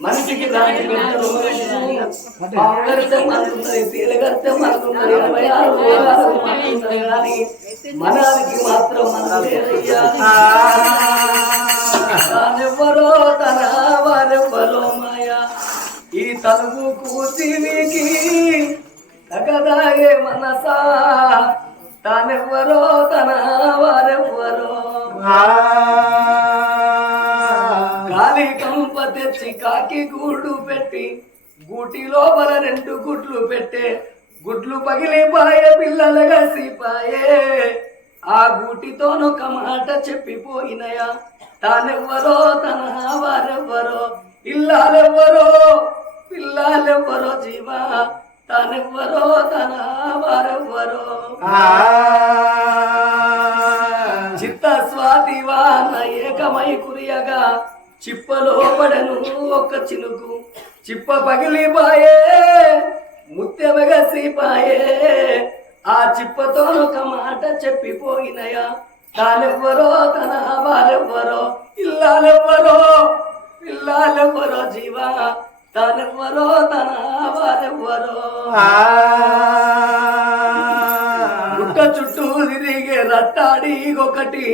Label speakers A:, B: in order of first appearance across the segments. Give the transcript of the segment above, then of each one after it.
A: మనిషికి దాటి పెట్టరు పావుగడితే మనకున్నది తీరగడితే మనకున్నది ఇరవై ఆరు వేలాలు కానీ మనానికి మాత్రం మన లేదయ్యా తానెవ్వరో తన వారెవ్వరో మాయా. ఈ తలుపు కూర్చినికి తగదాగే మనసా. తానెవ్వరో తన వారెవ్వరో కంప తెచ్చి కాకి గూడు పెట్టి గూటి లోపల రెండు గుడ్లు పెట్టే గుడ్లు పగిలిపాయే పిల్లలు గసిపాయే ఆ గూటితోనొక మాట చెప్పిపోయినయా? తానెవ్వరో తన వారెవ్వరో ఇల్లాలెవ్వరో పిల్లాలెవ్వరో జీవా? తానెవ్వరో తన వారెవ్వరో చిత్త స్వాతివాన ఏకమై కురియగా చిప్పలో పడను ఒక్క చినుకు. చిప్ప పగిలిపాయే ముత్యమగసిపాయే ఆ చిప్పతో ఒక మాట చెప్పిపోయినయా? తానెవ్వరో తన వారెవ్వరో ఇల్లాలెవ్వరో? పిల్లాలెవ్వరో జీవా? తానెవ్వరో తన వారెవ్వరో గుట్ట చుట్టూ తిరిగే రట్టాడి ఒకటి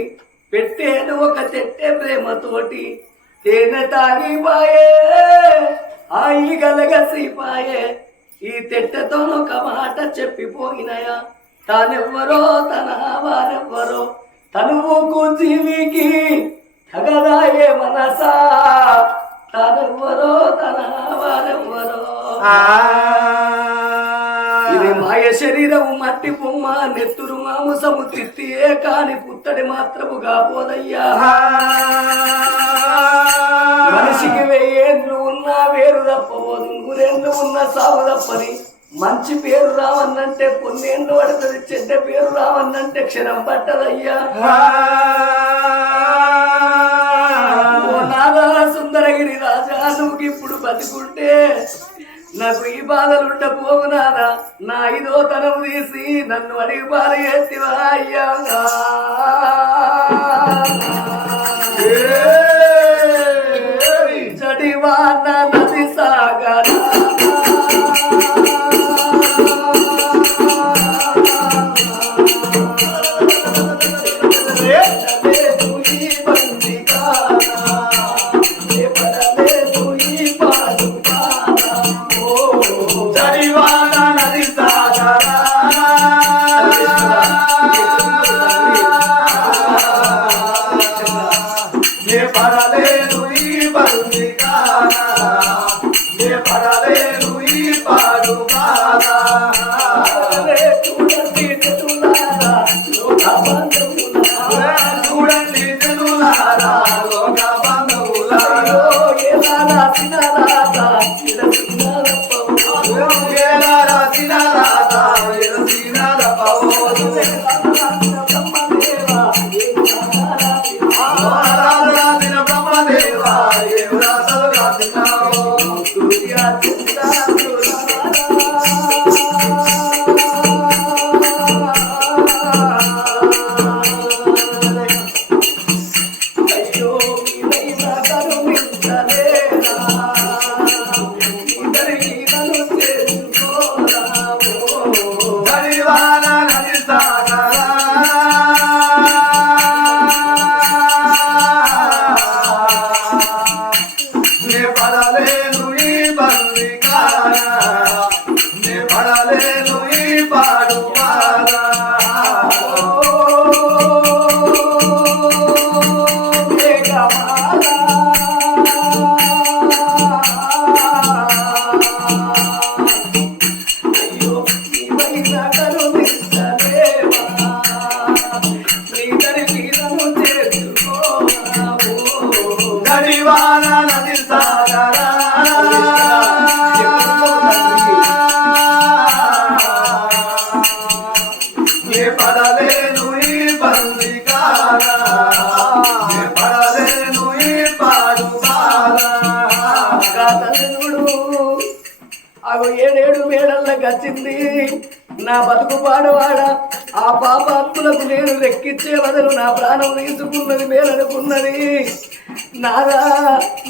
A: పెట్టేది ఒక తెట్టె ప్రేమతోటి. తేనె తాగిపాయే ఆయి గలగసిపాయే. ఈ తెట్టెతో ఒక మాట చెప్పిపోయినయా? తానెవ్వరో తన వారెవ్వరో? తనువుకు జీవికి తగదాయే మనసా. తానెవ్వరో తన వారెవ్వరో? ఇది మాయ శరీరము మట్టి బొమ్మ నెత్తురు మాంసము తిత్తియే కాని పుత్తడి మాత్రము కాబోదయ్యా. మనిషికి వెయ్యేళ్ళు ఉన్నా వేరు తప్పబోదు నూరేళ్ళు ఉన్న సాగు తప్పని. మంచి పేరు రావన్నంటే పొన్నేళ్ళు పడుతుంది చెడ్డ పేరు రావన్నంటే క్షణం పట్టదయ్యా. ఓ నాదా సుందరగిరి రాజా నువ్వు ఇప్పుడు బతుకుంటే నాకు ఈ బాధలు ఉండపోవు నాదా నా ఐదో తనం తీసి నన్ను అడిగి బాధ ఎత్తివా అయ్యా నది
B: ఏలారా
C: గచ్చింది. వచ్చింది నా బతుకు పాడవాడ ఆ పాప హక్కులకు నేను రెక్కిచ్చే బదులు నా ప్రాణం తీసుకున్నది మేలనుకున్నది. నాదా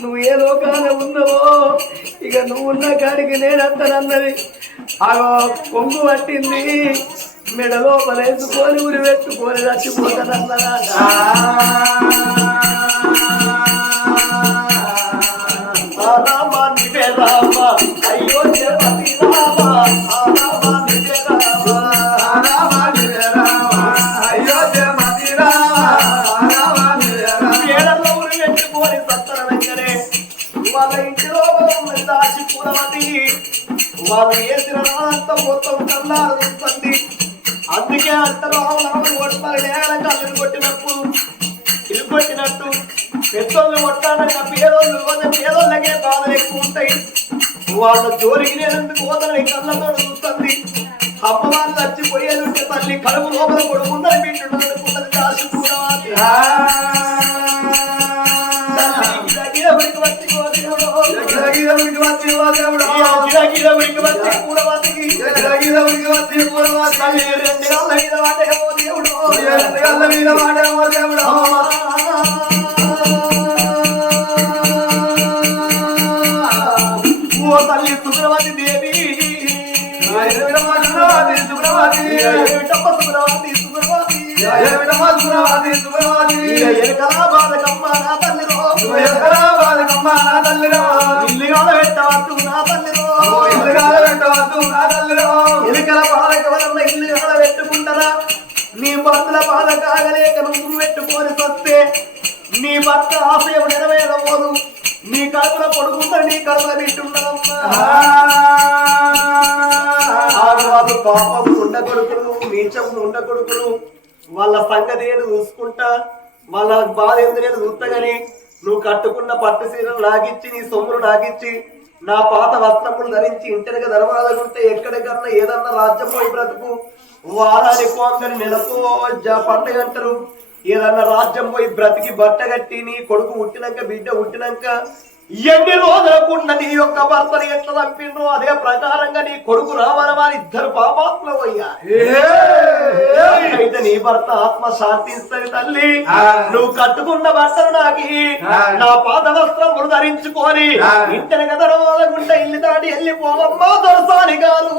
C: నువ్వు ఏ లోకాన ఉన్నావో ఇక నువ్వు ఉన్న కాడికి నేనంతనన్నది. అగో కొంగు పట్టింది. మెడ లోపలేసుకొని ఉరి పెట్టుకొని చచ్చిపోతానన్నదా? రామ నివే వాళ్ళ ఇంటిలో వాళ్ళు వేసిన రాత మొత్తం చూస్తుంది అందుకే అంతలో అవునవును కొట్టాలి నేల కొట్టినప్పుడు ఇల్లు కొట్టినట్టు పెద్దోళ్ళు కొట్టాలన్న పేదోళ్ళు పేదోళ్ళకే బాధలు ఎక్కువ ఉంటాయి. వాళ్ళ జోలికి నేనందుకు పోతానని కళ్ళతో చూస్తుంది. అమ్మవారు చచ్చిపోయేది ఉంటే తల్లి కడుపు లోపల కొడుకుందని బిడ్డ అనుకుంటుంది దాచి పూలమాతి గిరగిరబడికి సుబ్రమతి సుబ్రమతి ఎనకలా బాధకమ్మ నా తల్లిరో. ఇల్లుగాల పెట్టవద్దు నా తల్లిరో. ఎలుకల బాధక వలన ఇల్లుగాల పెట్టుకుంటారా నీ భర్తల బాధ కాగలేక నువ్వు పెట్టుకొని సస్తే నీ భర్త ఆశయం నెరవేరబోదు. నీ కడుపుల కొడుకుందా నీ కడుపుల పాపం ఉండ కొడుకులు నీచం ఉండ కొడుకులు. వాళ్ళ సంగతి ఏదో చూసుకుంటా వాళ్ళ బాధ ఎందుకు నేను చూస్తగాని నువ్వు కట్టుకున్న పట్టు సీరలు నాగిచ్చి నీ సొమ్ములు నాగిచ్చి నా పాత వస్త్రములు ధరించి ఇంటికి ధర్మాలనుంటే ఎక్కడికన్నా ఏదన్నా రాజ్యం పోయి బ్రతుకు. వారానికి కొందరు నెలకు పండుగ అంటారు. ఏదన్నా రాజ్యం పోయి బ్రతికి బట్ట కట్టి నీ కొడుకు ఉట్టినాక బిడ్డ ఉట్టినాక ఎన్ని రోజులకున్న నీ యొక్క భర్తని ఎట్లా చంపిండ్రో అదే ప్రకారంగా నీ కొడుకు రావరమని ఇద్దరు పాపాత్మలు అయ్యా అయితే నీ భర్త ఆత్మ శాంతిస్తుంది తల్లి. నువ్వు కట్టుకున్న భర్తను నాకి. నా పాద వస్త్రములు ధరించుకొని ఇంటని కదరవాలకుంటే ఇల్లు దాటి వెళ్ళిపోవమ్మా దొరసాని గారు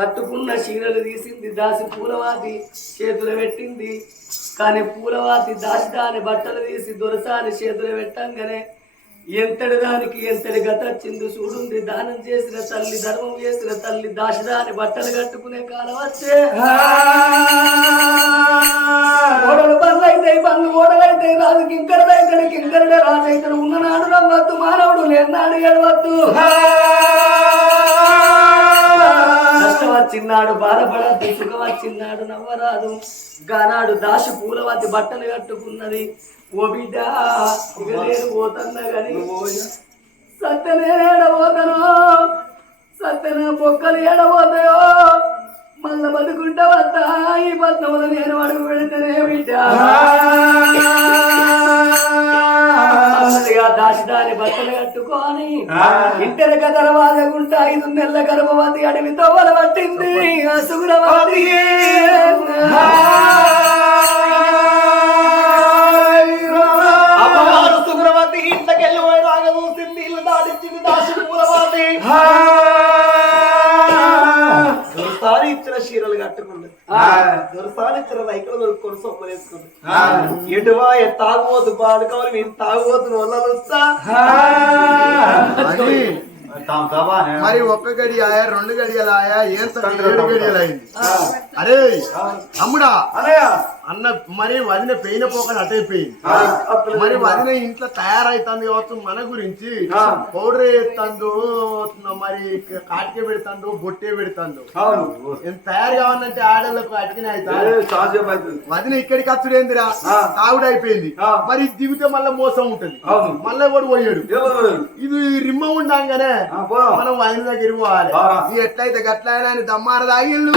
C: కట్టుకున్న చీరలు తీసింది దాసి పూలవాతి చేతులు పెట్టింది. కానీ పూలవాతి దాసి దాని బట్టలు తీసి దొరసాని చేతులు పెట్టంగానే ఎంతటి దానికి ఎంతటి గత వచ్చింది చూడుంది. దానం చేసిన తల్లి ధర్మం చేసిన తల్లి దాసిదాని బట్టలు కట్టుకునే కాలం వచ్చే. ఓడలు బండ్లు అయితే బండ్లు రాజు కింకరుడు కింకరుడే రాజు అయితే ఉన్ననాడు నవ్వద్దు మానవుడు లేనాడు ఏడవద్దు. కష్టం వచ్చిన్నాడు బాధపడద్దు సుఖం వచ్చిన్నాడు నవ్వరాదు. గానాడు దాసి పూలవతి బట్టలు కట్టుకున్నది. ఓ బిడ్డ ఇక నేను పోతున్నా గాని సత్యనే ఏడబోతాను సత్యన పొక్కలు ఏడబోతాయో. మళ్ళా బతుకుంటా వస్తా ఈ పద్మములు నేను అడుగు పెడితేనే బిడ్డ. దాని బట్టలు కట్టుకొని ఇంటెనక తర్వాత గుంట ఐదు నెలల గర్భవతి అడవితో బలపట్టింది ఆ సుగుణవతి అమ్మవారు సుగుణవతి ఇంట్లోకెళ్ళి పోయి రాగా చూసింది ఇల్లు దాటించింది దాసి పూలవాతి దొరసారి ఇచ్చిన చీరలు కట్టుకుంది. ఇచ్చిన రైకలు దొరుకుకొని ఎటువా తాగుబోతు పాడుకోవాలి నేను తాగుబోతు వల్ల
D: మరి ఒక్క గడి ఆయా రెండు గడియలు ఆయా ఏం? ఏడు గడియలు అయింది అరే
E: అనయ్య
D: అన్న మరి వదిన పెయిన పోకలు అటైపోయింది. మరి వదిన ఇంట్లో తయారైతుంది కావచ్చు మన గురించి. పౌడర్ వేస్తుందో మరి కాటికే పెడుతుందో బొట్టే ఎంత తయారు కావాలంటే ఆడలకు అటుకనే
E: ఏ,
D: అవుతా
E: సాధ్యం అవుతుంది
D: వదిన ఇక్కడికి వచ్చుడేందిరా
E: ఆ.
D: తాగుడు అయిపోయింది
E: ఆ.
D: మరి దిగితే మళ్ళీ మోసం ఉంటది. మళ్ళీ కూడా పోయాడు ఇది రిమ్మ ఉండంగానే. మనం వదిన దగ్గర పోవాలి. ఎట్లయితే గట్లయినా దమ్మార తాగిళ్ళు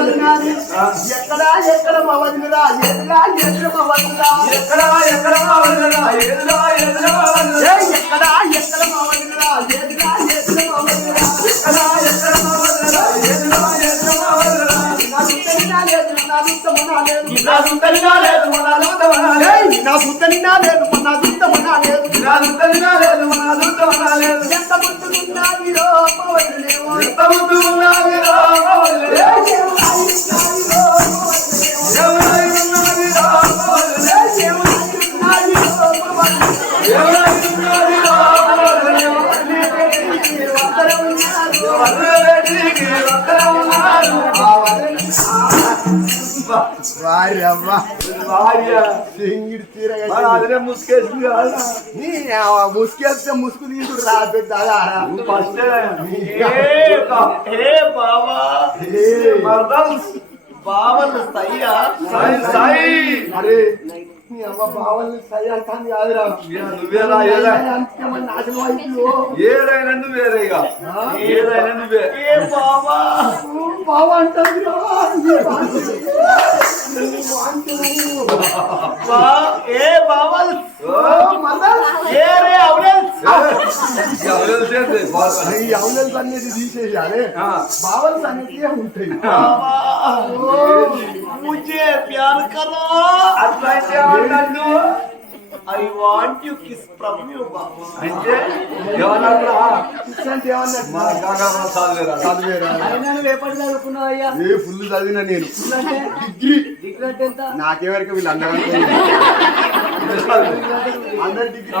D: ఎక్కడ? ఎక్కడ ఎక్కడ మా వదినరా ఎదురా ఎక్కడ మా వదినరా
E: ఎక్కడ ఎక్కడ వదలరా? ఎదురా వదలరా?
D: ఎక్కడ ఎక్కడ మా వదినరా ఎదురా ఎక్కడ మా వదినరా
E: ఎక్కడ ఎక్కడ వదలరా? ఎదురా,
D: లేదు నా సుత్తమనా లేదు
E: నా సుత్తనినా లేదు, మన అదృష్టమనా లేదు.
D: నా సుత్తనినా లేదు నా సుత్తమనా లేదు
E: నా సుత్తనినా లేదు, మన అదృష్టమనా లేదు.
D: ఎంత ముట్టుకున్నావిరో మా వదినేమో
E: ఎంత ముద్దుగున్నావి రా, వదలరే. కాదు.
D: నీ ముసుకేస్తే ముసుగు తీసుడు రా
E: నువ్వు ఫస్టే ఏ బా- ఏ బావా? మర్దల్
D: బావలు సయ్యా?
E: సాయి సాయి
D: అరే. నీ అవ్వ బావలు సయ్య అంటాను కాదురా
E: నువ్వేరా ఏదా
D: నాశనం.
E: ఏదైనా నువ్వేరే ఇక ఏదైనా నువ్వే
D: ఏ బావా బావ అంటుంది రా. ఈ వాంతులు. ఈ వాంతులు. బా, ఏ బావలు ఏ రే
E: అవలేదు.
D: ఈ అవునెన్స్ అనేది తీసేయాలి
E: ఆ.
D: బావల్స్ అనేవి ఉంటాయి
E: ఏమన్నట్టు?
D: I want you kiss from you బావా
E: అంటే ఏమన్నట్రా?
D: కిస్ అంటే
E: మన గంగాధర చదివేరా?
D: చదివేరా
C: ఎప్పటి చదువుకున్నావు అయ్యా
D: ఏ ఫుల్ చదివినా నేను డిగ్రీ
C: డిగ్రీ ఎంత
D: నాకెవరికి వీళ్ళు అందరూ అందరు డిగ్రీ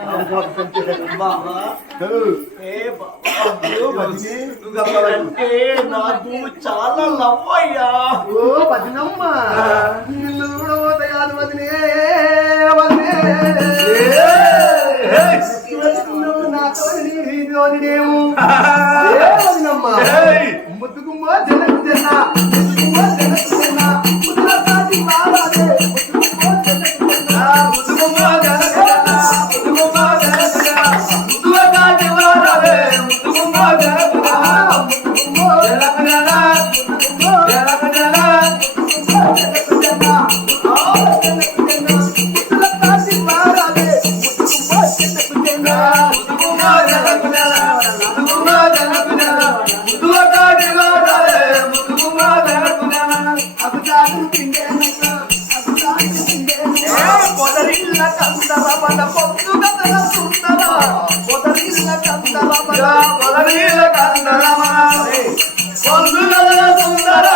E: నువ్వు గమనించు.
D: నాకు చాలా లవ్ అయ్యా ఓ వదినమ్మ నిన్ను కాదు వదినే వదినే నాతో వదినమ్మ జనకు జన
E: పొదరీల కందరమ, పొందుగల సుందర,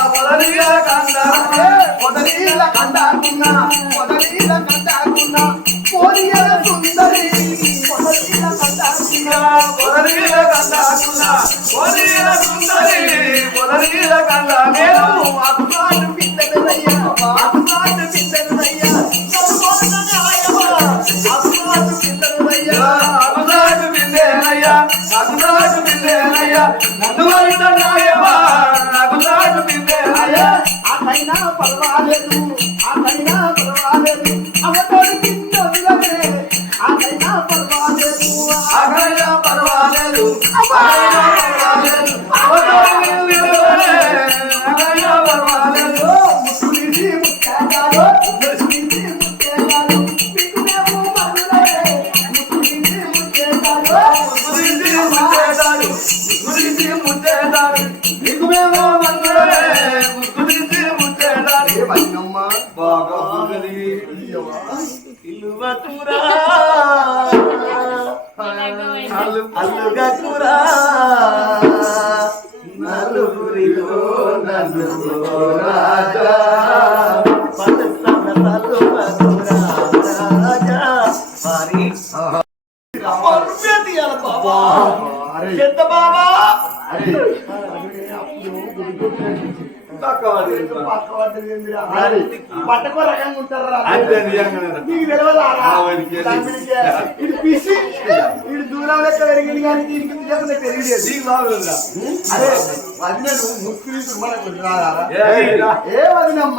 E: పొదరీల కందరమ.
D: పొదలీల కందాకున్న పొదలీల కందాకున్న పోలియల సుందరి పొదలీల కందాకున్న
E: పొదరీల కందాకుల, పొదరీల సుందరి, పొదరీల కందమేను.
D: అబ్బాను
E: బిందేనయ్యా, నన్ను వరిత నాయవా, అగుదాటు బిందేనయ్యా.
D: అటైనా పర్వాలేదు అటైనా ఇల్లువతురా అల్లు నలుగురిలో నలుగురు. రకంగా ఉంటారా. నీకు ఇది పిసి ఇది దూరం లెక్క పెరిగింది కానీ దీనికి అరే ముస్లిం మనకు. ఏ వదినమ్మ.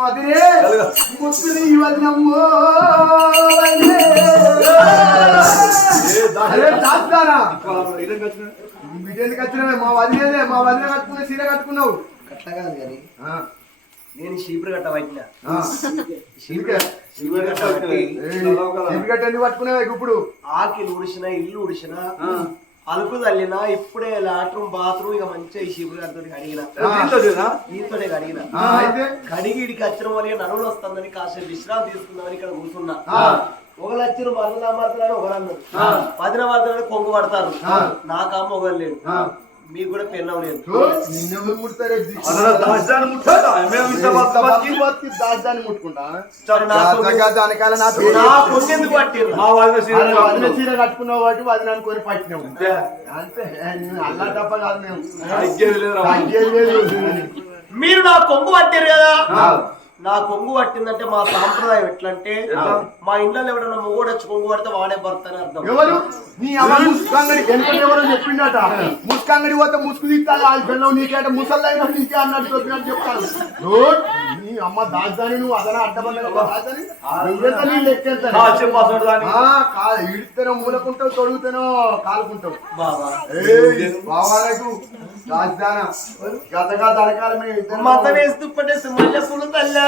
D: వదిలే ముస్లిం వదినమ్మో వదిలే. అరే బిడ్డకి వచ్చినవే మా వదిలేదే మా వదిన కట్టుకున్న చీర కట్టుకున్నావు.
C: కట్ట కాదు కానీ.
D: ఆ,
C: నేను పట్టిన.
E: శివుడి గట్ట
D: పట్టుకున్నావే ఇప్పుడు?
C: ఆకిలు ఉడిసిన ఇల్లు ఉడిసిన అలుకు తల్లిన ఇప్పుడే లాట్రూమ్ బాత్రూమ్ ఇక మంచిగా ఈ చీపురు కట్టతో కడిగిన? దీంతోనే కడిగిన కడిగి ఇడికి వచ్చిన వల్ల నడువులు వస్తుందని కాసేపు విశ్రాంతి తీసుకుందామని ఇక్కడ కూర్చున్నా.
D: ఆ.
C: ఒకళ్ళు వచ్చిన మరలా మాట్లాడారు ఒకరు అన్నారు. పదిన మాట్లాడారు కొంగు పడతారు. నాకు అమ్మ ఒకరు లేదు
D: ఆ.
C: మీకు కూడా పెన్నం లేదు
D: చూ, నిన్నెవరు ముడతారే?
E: అసలు దాచాన్ని ముట్టదా? మేము ఇంత బతుకు బతికి
D: దాచాన్ని ముట్టుకుంటా? దానికాల నా
C: ఎందుకు
E: మా
D: వదిన. చీర కట్టుకున్నావు. కాబట్టి వదిన అనుకొని పట్టినావు.
E: అంతే.
D: అల్లా తప్ప కాదు మేము. లేదు
C: మీరు నా కొంగు పట్టారు కదా. నా కొంగు పట్టిందంటే మా సాంప్రదాయం ఎట్లంటే
E: ఎట్లా?
C: మా ఇంట్లో ఎవడన్నా మొగోడు వచ్చి కొంగు పడితే వాడే భర్త అని అర్థం.
D: ఎవరు? నీ అమ్మ ముసుకంగడి ఎవరో చెప్పిండట. ముసుకంగడి పోతే ముసుగు తీస్తాను పిల్లలు నీకేట నీకే అన్నట్టు చెప్పినట్టు చెప్తాను నీ అమ్మ దాచాని నువ్వు అదన అడ్డపడ్డ దాచాని నువ్వెంత నీ లెక్కెంత?
E: ఆ, చెప్పు అసలు దాన్ని.
D: ఈడుతానో మూలకుంటావు తొడుగుతానో కాలుకుంటావు. బావాలకు రాజధాన. గత గత అనకాలమే ఇద్దరు
C: మత వేస్తూ పట్టేసి పూలు తల్లాను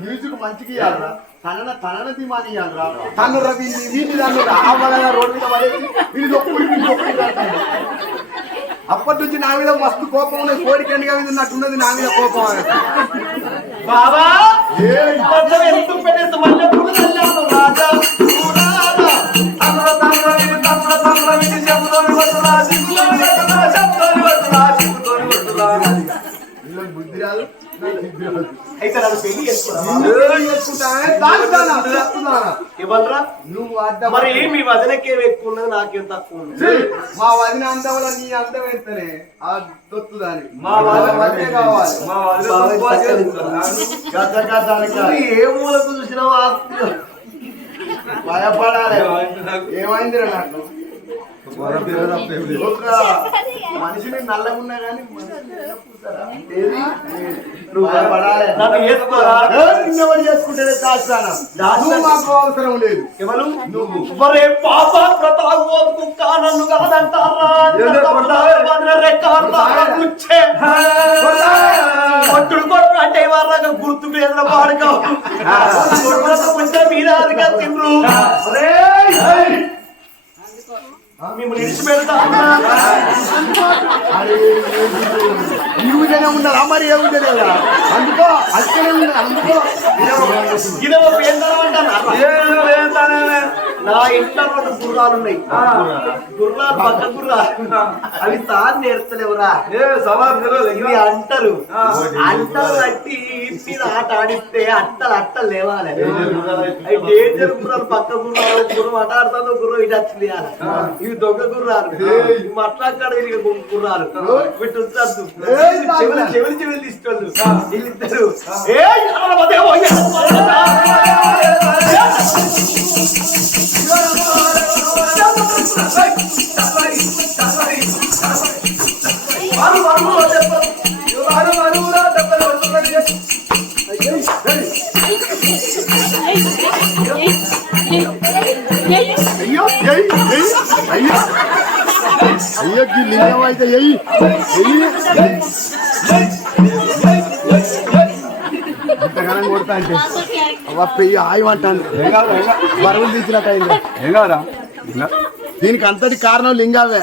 D: మ్యూజిక్ మంచిగా ఇవ్వాలరా తనన తనన దిమాని ఇవ్వాలరా తను రవి వీటి దాన్ని ఆవరణ రోడ్డు మీద పడేసి వీళ్ళు వీళ్ళు. అప్పటి నుంచి నా మీద మస్తు కోపం ఉన్నది కోడికండిగా మీద ఉన్నట్టున్నది నా మీద కోపం
C: బాబా! పట్టేసి పూలు తల్లాను రాజా
D: పెళ్ళి
C: మరి మీ వదనకేం ఎక్కువ ఉన్నది? నాకేం తక్కువ ఉన్నది?
D: మా వదిన అందం నీ అందం ఎంతనే ఆ దొత్తు దాని.
E: మా
D: మధ్య కావాలి.
E: మా.
C: నువ్వు ఏ మూలకు చూసినావు
D: భయపడాలి. ఏమైందిరా నాకు? మనిషిని నల్లగున్నా కానీ దాస్తానా నువ్వు మాకు అవసరం లేదు.
C: ఎవరు? నువ్వు. మరే పాప ప్రతాపోతుకు కానన్ను కాదంటారా? అంటే వాళ్ళగా గుర్తు మీద పాడుకో. మీద తిండ్రు మిమ్మల్ని ఇడిచిపెడతా
D: ఉన్నారా. మరి ఊరిలోనే అందుకో అక్కడే ఉన్నా అందుకో.
C: ఇదవ అంటారా.
E: లేదు.
C: నా ఇంట్లో రెండు గుర్రాలు ఉన్నాయి. గుర్రాలు పక్క గుర్రాలు అవి తాను నేర్తలేవురా.
E: ఏ సవాల్ తెలియదు,
C: ఇవి
E: ఇంకా.
C: అంటారు. అంటలు కట్టి మీద ఆట ఆడిస్తే అట్టలు అట్టలు లేవాలి.
E: డేంజర్ గుర్రాలు అయితే
C: అవి డేంజర్ గుర్రాలు పక్క గుర్రాలు గుర్రం అట ఆడుతుందో గుర్రం ఇటు వచ్చి తీయాలి ఇవి దొంగ గుర్రాలు. మట్లాక్కడ గుర్రాలు. వీటి చెవులు చెవులు చెవులు తీసుకోళ్ళు వీళ్ళిద్దరు.
D: అయ్యో అయ్యో అయ్యో. లింగం అయితే కొడతా అంటే. అవ్వ పెయ్యి ఆయి అంటాను బరువులు తీసినట్టు అయింది
E: ఏం
D: దీనికి అంతటి కారణం లింగావే.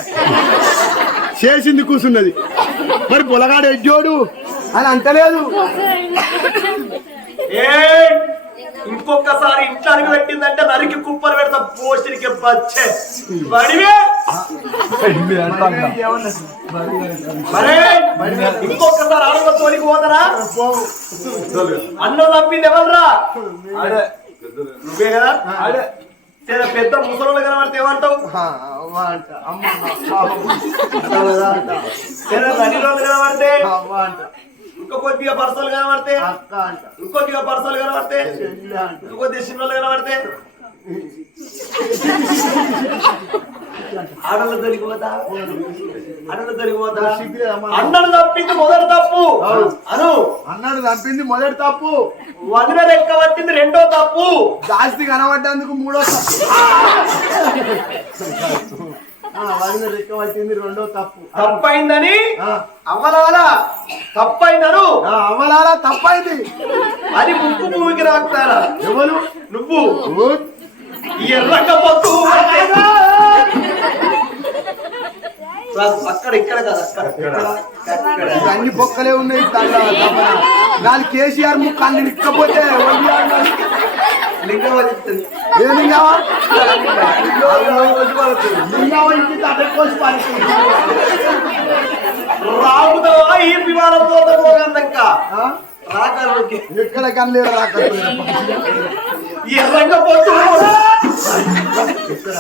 D: చేసింది కూసున్నది. మరి పొలగాడు ఎడ్జోడు అని అంటలేదు.
C: ఏయ్, ఇంకో ఇంకొకసారి ఇంటానికి పెట్టిందంటే నరికి కుప్పలు పెడతా పోస్టికి బచ్చే. వడివే మరే ఇంకొకసారి ఆడలో తోలికి పోతారా? అన్నం తప్పింది ఎవర్రా? నువ్వే కదా? పెద్ద ముసలోళ్ళు కనబడితే ఏమంటావు? నడిలోళ్ళు కనబడితే? ఇంకో కొద్దిగా పర్సలు కనబడితే? ఇంకొద్దిగా పర్సలు కనబడితే? ఇంకొద్దిగా చిన్నోళ్ళు కనబడితే? ఆడలు తొలిగిపోతా ఆడలు తొలిగిపోతా అన్నను తప్పింది మొదటి తప్పు. అను.
D: అన్నాడు చంపింది మొదటి తప్పు.
C: వదిన లెక్క పట్టింది రెండో తప్పు.
D: జాస్తి కనబడ్డందుకు మూడో తప్పు. రెక్క రెండో తప్పు.
C: తప్పైందని తప్పైందను
D: ఆ, అవ్వలారా తప్పైంది.
C: అది ముక్కు భూమికి రాకుతారా?
D: ఎవరు?
C: నువ్వు.
D: ఓ,
C: ఎర్రకపోతూ అక్కడ ఇక్కడ కదా
D: ఇవన్నీ బొక్కలే ఉన్నాయి నాది కేసీఆర్ ముక్కు అన్ని నిక్కపోతే ఏ లింగావా లింగావా ఇంటి పారేస్తుంది.
C: ఈ విమానం పోత పోగందంక
D: ఆ?
C: రాకాలకి
D: ఎక్కడ
C: ఎర్రకపోతూ
D: రాకుడేనా ఇప్పుడు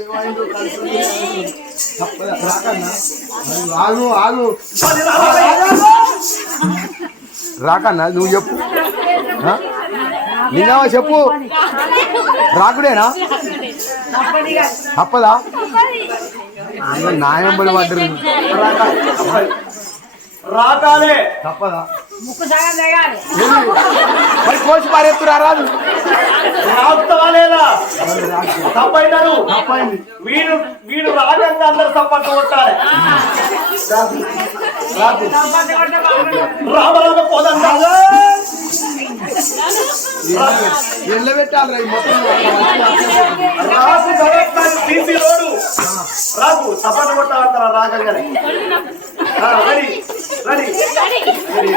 D: ఏమైందో కలుసుకొని తప్పదా? రాకన్నా? ఆగు ఆగు. రాకన్నా నువ్వు చెప్పు. ఆ? నింగావా చెప్పు? రాకుడేనా? తప్పదా? న్యాయం పడి పడ్డరు
C: రాకాలే
D: తప్పదా? ఏది? మరి కోసి పారేస్తురా రాదు
C: రాకుతావా లేదా తప్పైనారు. వీడు వీడు రాజంగా అందరు సపోర్ట్ కొట్టాలి. రామరాజ పోదంగా
D: ఎల్ల పెట్టాలి ఈ మొత్తం
C: రాకు గడపడానికి తీసి రోడు రాకు సపోర్ట్ కొట్టాలంటారా రాగంగానే ఆ, రెడీ రెడీ రెడీ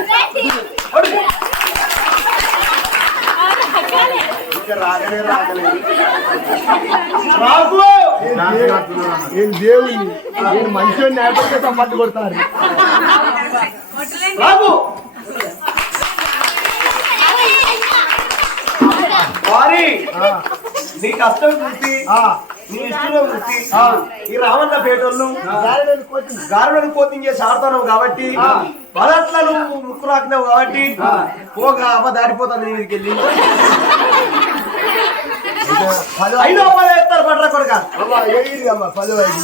D: ఇంకా రాగనే
C: రాకు
D: నేను దేవుని నేను మంచిగా నేపథ్య సపోర్ట్ కొడతారు
C: రాకు వారి. నీ కష్టం చూసి నీ ఇష్టం చూసి ఈ రామన్న పేటోళ్ళు గారులను కోచింగ్ చేసి ఆడుతున్నావు కాబట్టి మొదట్లో నువ్వు ముక్కు రాకినావు కాబట్టి పోగా అమ్మ దాడిపోతాను నీ మీదకి వెళ్ళి. ఐదో పది వేస్తారు పట్ల కొడుక
D: పదో ఐదు